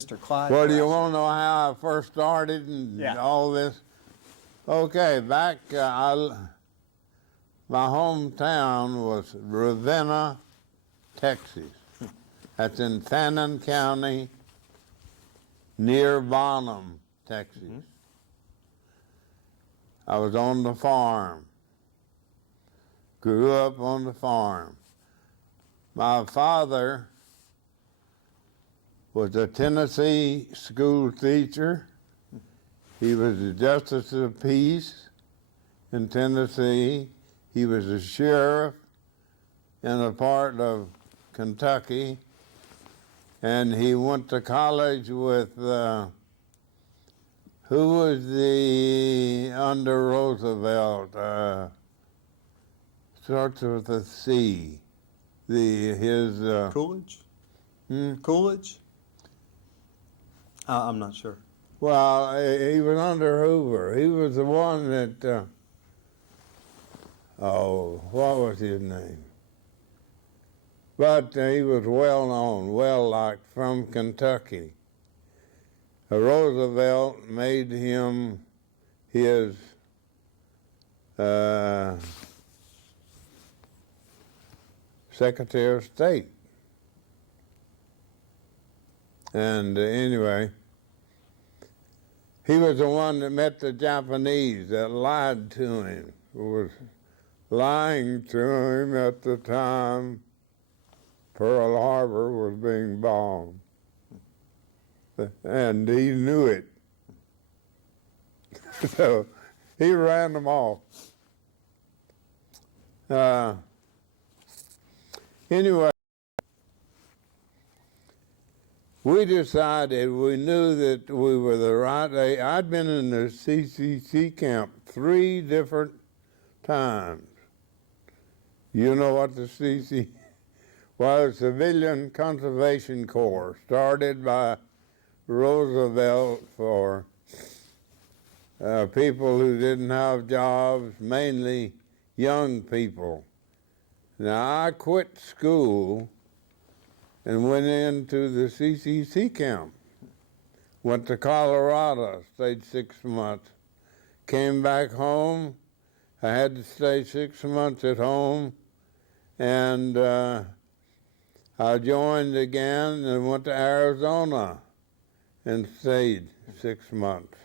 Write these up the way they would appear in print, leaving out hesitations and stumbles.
Mr. Clyde. Well, do you Thrasher. want to know how I first started and all this? Okay, back, my hometown was Ravenna, Texas. That's in Fannin County, near Bonham, Texas. I was on the farm, grew up on the farm. My father was a Tennessee school teacher. He was a justice of the peace in Tennessee. He was a sheriff in a part of Kentucky. And he went to college with, who was the, under Roosevelt, starts with a C, his... Coolidge? Coolidge? I'm not sure. Well, he was under Hoover. He was the one that, oh, what was his name? But he was well known, well liked, from Kentucky. Roosevelt made him his Secretary of State. And anyway, he was the one that met the Japanese that lied to him, was lying to him at the time Pearl Harbor was being bombed. And he knew it. So he ran them off. Anyway, we decided, we knew that we were the right age. I'd been in the CCC camp 3 different times. You know what the CCC was? Civilian Conservation Corps, started by Roosevelt for people who didn't have jobs, mainly young people. Now, I quit school and went into the CCC camp. Went to Colorado, stayed 6 months. Came back home. I had to stay 6 months at home. And I joined again and went to Arizona and stayed 6 months.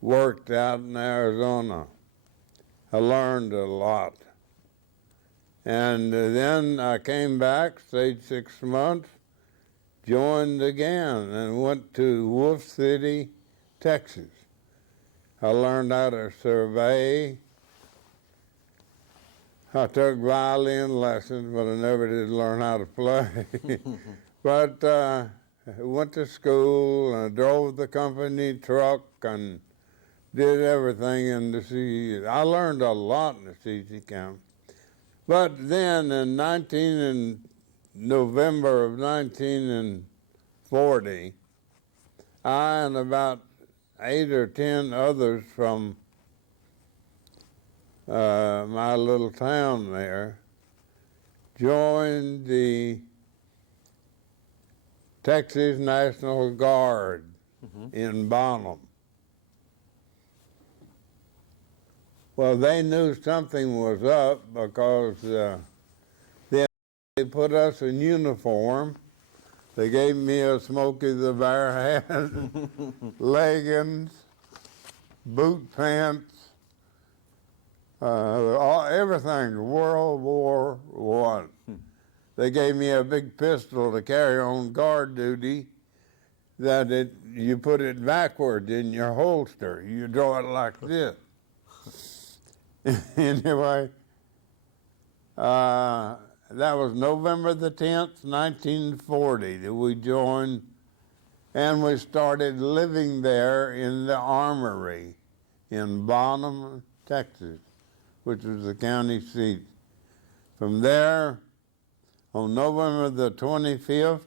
Worked out in Arizona. I learned a lot. And then I came back, stayed 6 months, joined again, and went to Wolf City, Texas. I learned how to survey. I took violin lessons, but I never did learn how to play. But I went to school, and I drove the company truck, and did everything in the CC. I learned a lot in the CC camp. But then in November of 1940, I and about 8 or 10 others from my little town there joined the Texas National Guard in Bonham. Well, they knew something was up because then they put us in uniform. They gave me a Smokey the Bear hat, leggings, boot pants, everything, World War I. They gave me a big pistol to carry on guard duty that you put it backwards in your holster. You draw it like this. Anyway, that was November the 10th, 1940, that we joined, and we started living there in the armory in Bonham, Texas, which was the county seat. From there, on November the 25th,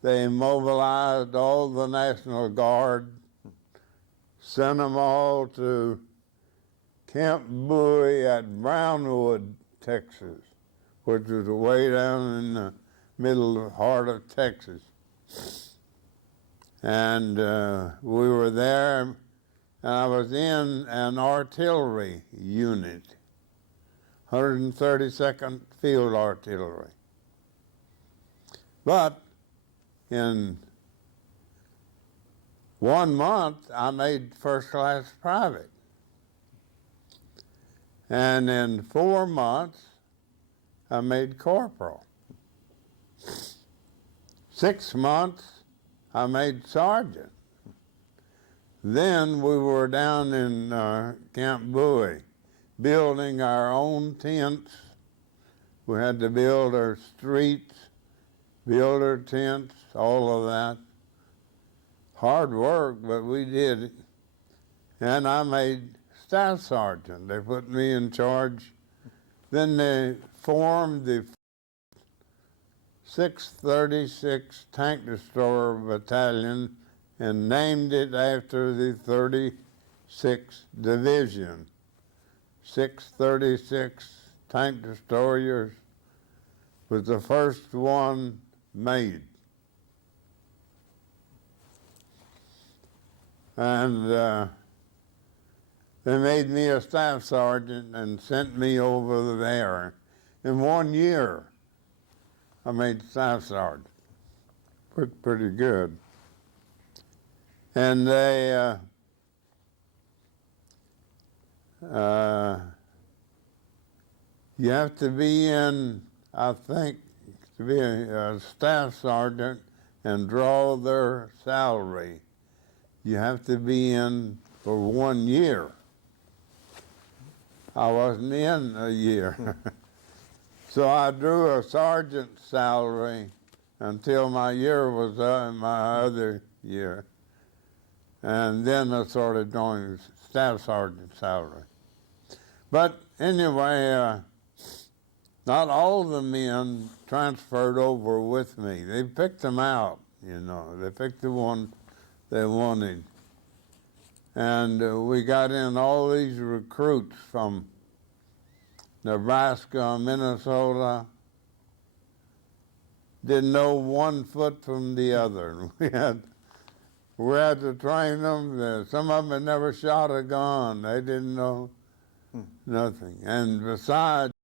they mobilized all the National Guard, sent them all to Camp Bowie at Brownwood, Texas, which was way down in the middle heart of Texas. And we were there, and I was in an artillery unit, 132nd Field Artillery. But in 1 month, I made first class private. And in 4 months, I made corporal. 6 months, I made sergeant. Then we were down in Camp Bowie, building our own tents. We had to build our streets, build our tents, all of that. Hard work, but we did it. And I made staff sergeant. They put me in charge. Then they formed the 636 Tank Destroyer Battalion and named it after the 36th Division. 636 Tank Destroyers was the first one made. And they made me a staff sergeant and sent me over there. In 1 year, I made staff sergeant. Pretty good. And they, you have to be in, I think, to be a staff sergeant and draw their salary. You have to be in for 1 year. I wasn't in a year. So I drew a sergeant's salary until my year was my other year. And then I started drawing staff sergeant salary. But anyway, not all the men transferred over with me. They picked them out, you know. They picked the one they wanted. And we got in all these recruits from Nebraska, Minnesota. Didn't know 1 foot from the other. We had to train them. Some of them had never shot a gun. They didn't know nothing. And besides,